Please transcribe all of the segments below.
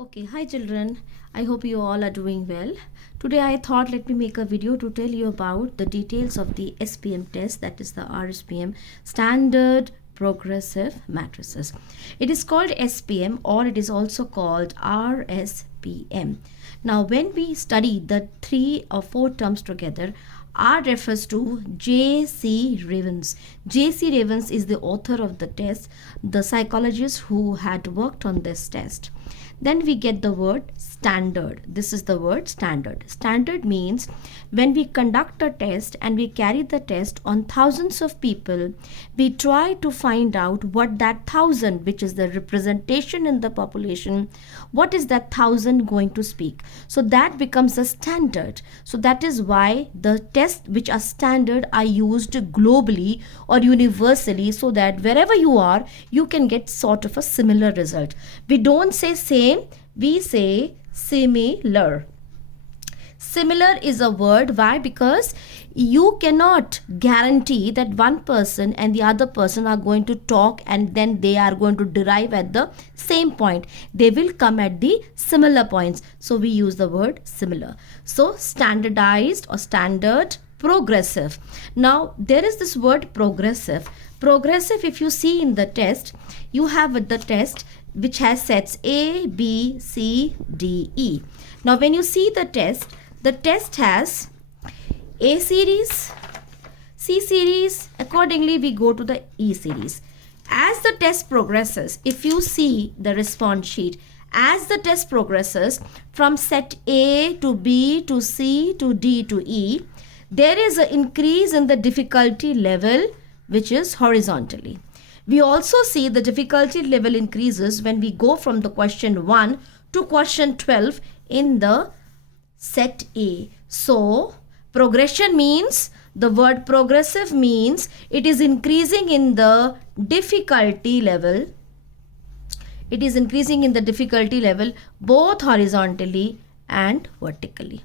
Okay, hi children. I hope you all are doing well. Today I thought let me make a video to tell you about the details of the SPM test, that is the RSPM standard progressive matrices. It is called SPM or it is also called RSPM. Now when we study the 3 or 4 terms together, R refers to J.C. Ravens. J.C. Ravens is the author of the test, the psychologist who had worked on this test. Then we get the word standard. This is the word standard. Standard means when we conduct a test and we carry the test on thousands of people, we try to find out what that thousand, which is the representation in the population, what is that thousand going to speak. So that becomes a standard. So that is why the tests which are standard are used globally or universally, so that wherever you are, you can get sort of a similar result. We don't say same, we say similar. Similar is a word. Why? Because you cannot guarantee that one person and the other person are going to talk and then they are going to derive at the same point. They will come at the similar points. So we use the word similar. So standardized or standard, progressive. Now there is this word progressive. Progressive, if you see in the test, you have the test which has sets A, B, C, D, E. Now when you see the test has A series, C series, accordingly we go to the E series. As the test progresses, if you see the response sheet, as the test progresses from set A to B to C to D to E, there is an increase in the difficulty level which is horizontally. We also see the difficulty level increases when we go from the question 1 to question 12 in the set A. So, progression means, the word progressive means it is increasing in the difficulty level. It is increasing in the difficulty level both horizontally and vertically.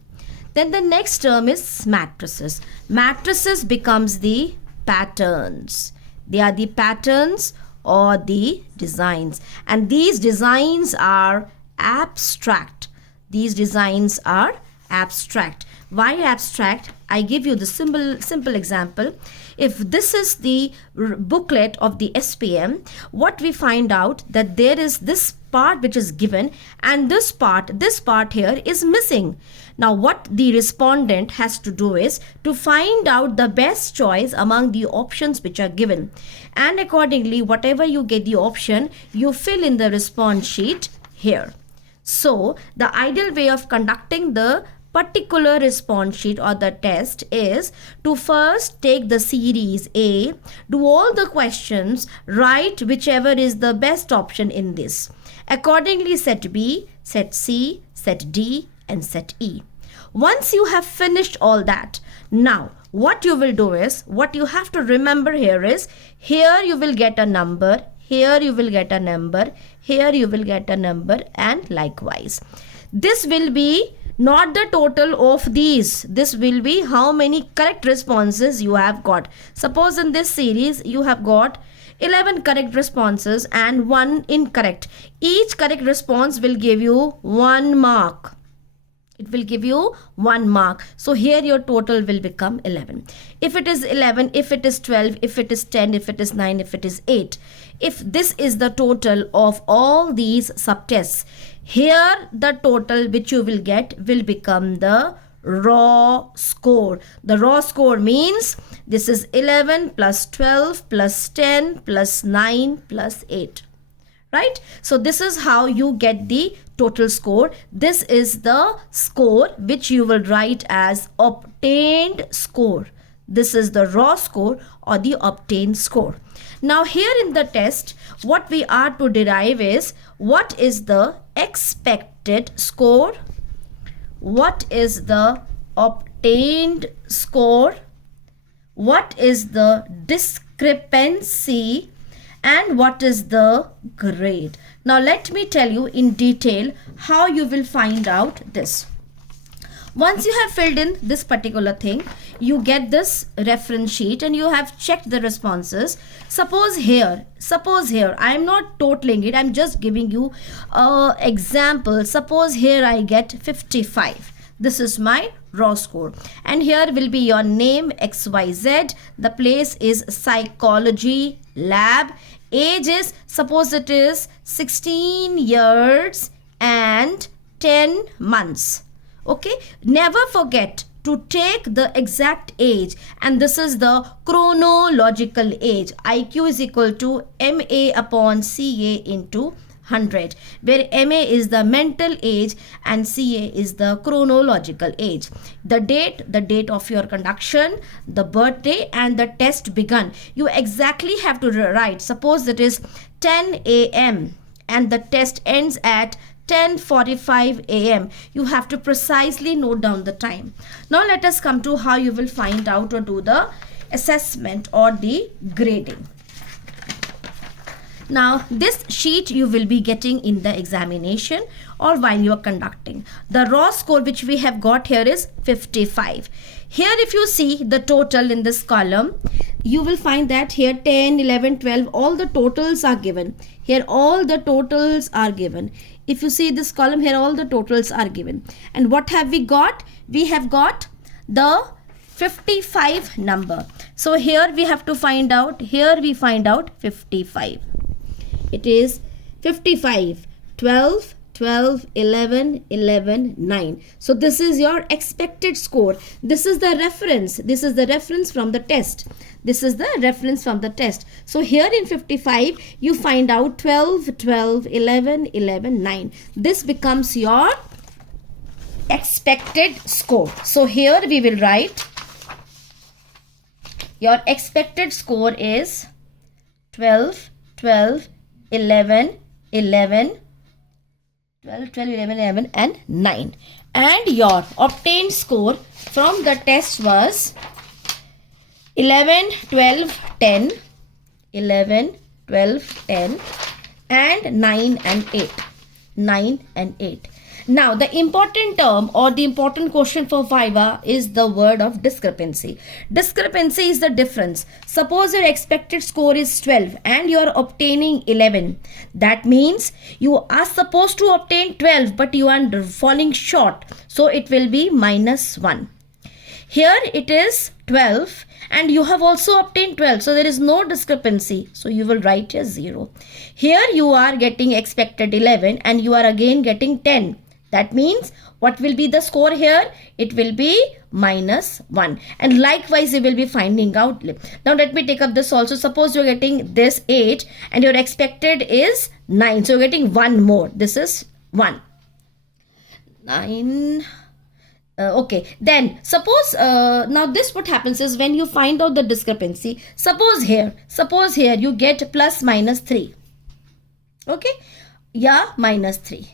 Then the next term is matrices. Matrices becomes the patterns. They are the patterns or the designs. And these designs are abstract. These designs are abstract. Why abstract? I give you the simple example. If this is the booklet of the SPM, what we find out that there is this part which is given and this part here is missing. Now what the respondent has to do is to find out the best choice among the options which are given, and accordingly whatever you get the option, you fill in the response sheet here. So the ideal way of conducting the particular response sheet or the test is to first take the series A, do all the questions, write whichever is the best option in this. Accordingly set B, set C, set D and set E. Once you have finished all that, now what you will do is, what you have to remember here is, here you will get a number, here you will get a number, here you will get a number, and likewise. This will be not the total of these. This will be how many correct responses you have got. Suppose in this series you have got 11 correct responses and 1 incorrect. Each correct response will give you 1 mark. It will give you 1 mark. So here your total will become 11. If it is 11, if it is 12, if it is 10, if it is 9, if it is 8. If this is the total of all these subtests, here the total which you will get will become the raw score. The raw score means this is 11 plus 12 plus 10 plus 9 plus 8. Right? So this is how you get the total score. This is the score which you will write as obtained score. This is the raw score or the obtained score. Now here in the test, what we are to derive is what is the expected score, what is the obtained score, what is the discrepancy, and what is the grade. Now let me tell you in detail how you will find out this. Once you have filled in this particular thing, you get this reference sheet and you have checked the responses. Suppose here I am not totaling it, I'm just giving you example. Suppose here I get 55. This is my raw score, and here will be your name XYZ. The place is psychology lab. Age is, suppose it is 16 years and 10 months. Okay, never forget to take the exact age, and this is the chronological age. IQ is equal to MA upon CA into 100, where MA is the mental age and CA is the chronological age. The date of your conduction, the birthday, and the test begun. You exactly have to write. Suppose it is 10 a.m. and the test ends at 10:45 a.m. You have to precisely note down the time. Now let us come to how you will find out or do the assessment or the grading. Now this sheet you will be getting in the examination or while you are conducting. The raw score which we have got here is 55. Here if you see the total in this column, you will find that here 10, 11, 12, all the totals are given. Here all the totals are given. If you see this column here, all the totals are given. And what have we got? We have got the 55 number. So here we have to find out, here we find out 55. It is 55, 12, 12, 11, 11, 9. So this is your expected score. This is the reference. This is the reference from the test. This is the reference from the test. So here in 55, you find out 12, 12, 11, 11, 9. This becomes your expected score. So here we will write your expected score is 12, 12, 11, 11, 12, 12, 11, 11 and 9. And your obtained score from the test was 11, 12, 10, 11, 12, 10 and 9 and 8. 9 and 8. Now the important term or the important question for Viva is the word of discrepancy. Discrepancy is the difference. Suppose your expected score is 12 and you are obtaining 11. That means you are supposed to obtain 12 but you are falling short. So it will be -1. Here it is 12 and you have also obtained 12. So there is no discrepancy. So you will write a 0. Here you are getting expected 11 and you are again getting 10. That means what will be the score here? It will be -1. And likewise you will be finding out. Now let me take up this also. Suppose you are getting this 8 and your expected is 9. So you are getting 1 more. This is 1. 9. Okay, then suppose now this what happens is when you find out the discrepancy, suppose here you get ±3. Okay, yeah, -3.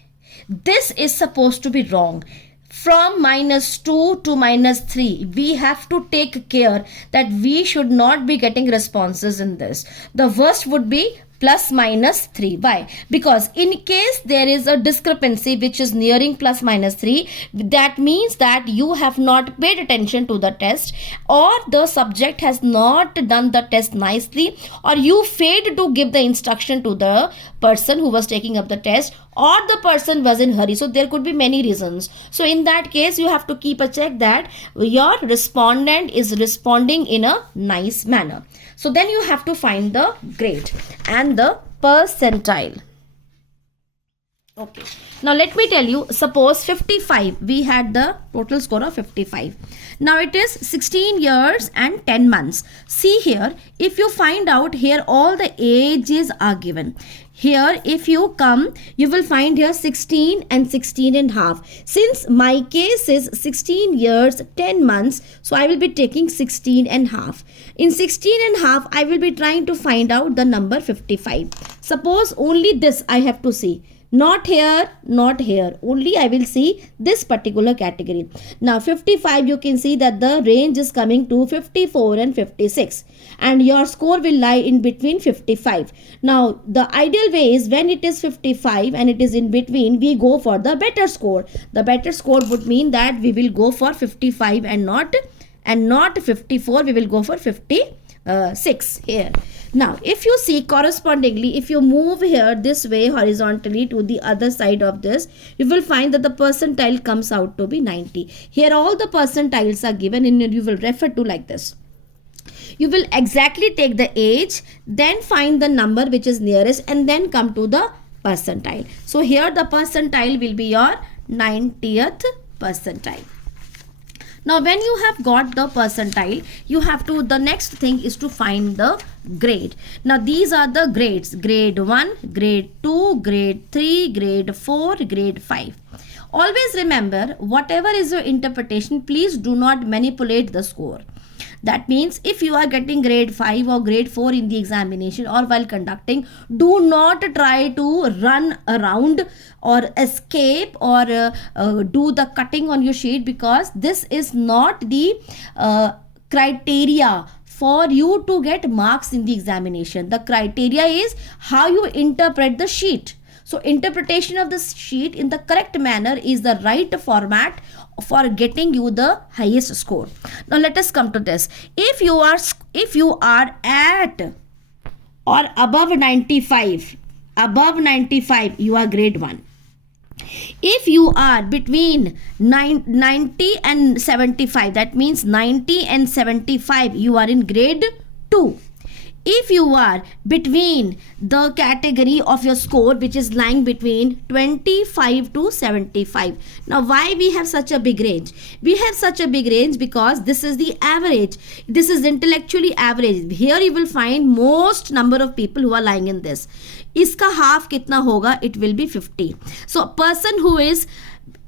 This is supposed to be wrong. From -2 to -3, we have to take care that we should not be getting responses in this. The worst would be ±3. Why? Because in case there is a discrepancy which is nearing ±3, that means that you have not paid attention to the test, or the subject has not done the test nicely, or you failed to give the instruction to the person who was taking up the test, or the person was in hurry. So there could be many reasons. So in that case you have to keep a check that your respondent is responding in a nice manner. So then you have to find the grade and the percentile. Okay. Now let me tell you, suppose 55, we had the total score of 55. Now it is 16 years and 10 months. See here, if you find out here, all the ages are given. Here, if you come, you will find here 16 and 16 and half. Since my case is 16 years, 10 months, so I will be taking 16 and half. In 16 and half, I will be trying to find out the number 55. Suppose only this I have to see. Not here, not here. Only I will see this particular category. Now 55, you can see that the range is coming to 54 and 56. And your score will lie in between 55. Now the ideal way is when it is 55 and it is in between, we go for the better score. The better score would mean that we will go for 55 and not 54. We will go for 56 here. Now if you see correspondingly, if you move here this way horizontally to the other side of this, you will find that the percentile comes out to be 90. Here all the percentiles are given and you will refer to like this. You will exactly take the age, then find the number which is nearest and then come to the percentile. So here the percentile will be your 90th percentile. Now when you have got the percentile, you have to, the next thing is to find the grade. Now these are the grades: grade 1, grade 2, grade 3, grade 4, grade 5. Always remember, whatever is your interpretation, please do not manipulate the score. That means if you are getting grade 5 or grade 4 in the examination or while conducting, do not try to run around or escape or do the cutting on your sheet, because this is not the criteria for you to get marks in the examination. The criteria is how you interpret the sheet. So interpretation of the sheet in the correct manner is the right format for getting you the highest score. Now let us come to this. If you are at or above 95, you are grade 1. If you are between 90 and 75, that means 90 and 75, you are in grade 2. If you are between the category of your score which is lying between 25 to 75. Now why we have such a big range? We have such a big range because this is the average. This is intellectually average. Here you will find most number of people who are lying in this. Iska half kitna hoga? It will be 50. So a person who is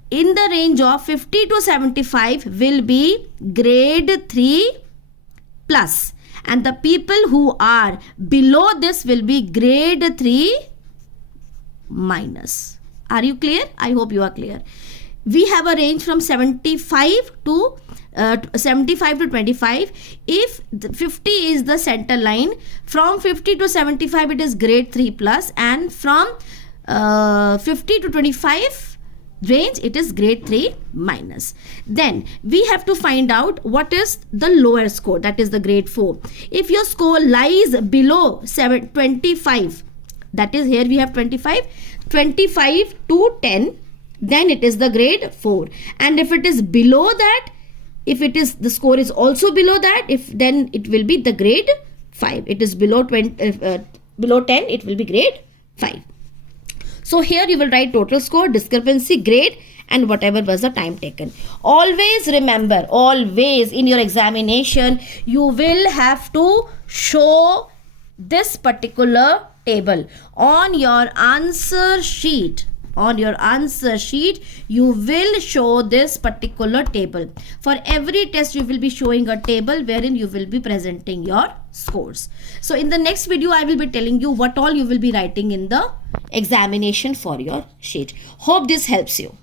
in the range of 50 to 75 will be grade 3 plus. And the people who are below this will be grade 3 minus. Are you clear? I hope you are clear. We have a range from 75 to 25. If 50 is the center line, from 50 to 75 it is grade 3 plus, and from 50 to 25 range it is grade 3 minus. Then we have to find out what is the lower score, that is the grade 4. If your score lies below 25, that is here we have 25 to 10, then it is the grade 4. And if it is below that, if it is the score is also below that, then it will be the grade 5. It is below 10, it will be grade 5. So here you will write total score, discrepancy, grade, and whatever was the time taken. Always remember, always in your examination, you will have to show this particular table on your answer sheet. On your answer sheet, you will show this particular table. For every test, you will be showing a table wherein you will be presenting your scores. So in the next video, I will be telling you what all you will be writing in the examination for your sheet. Hope this helps you.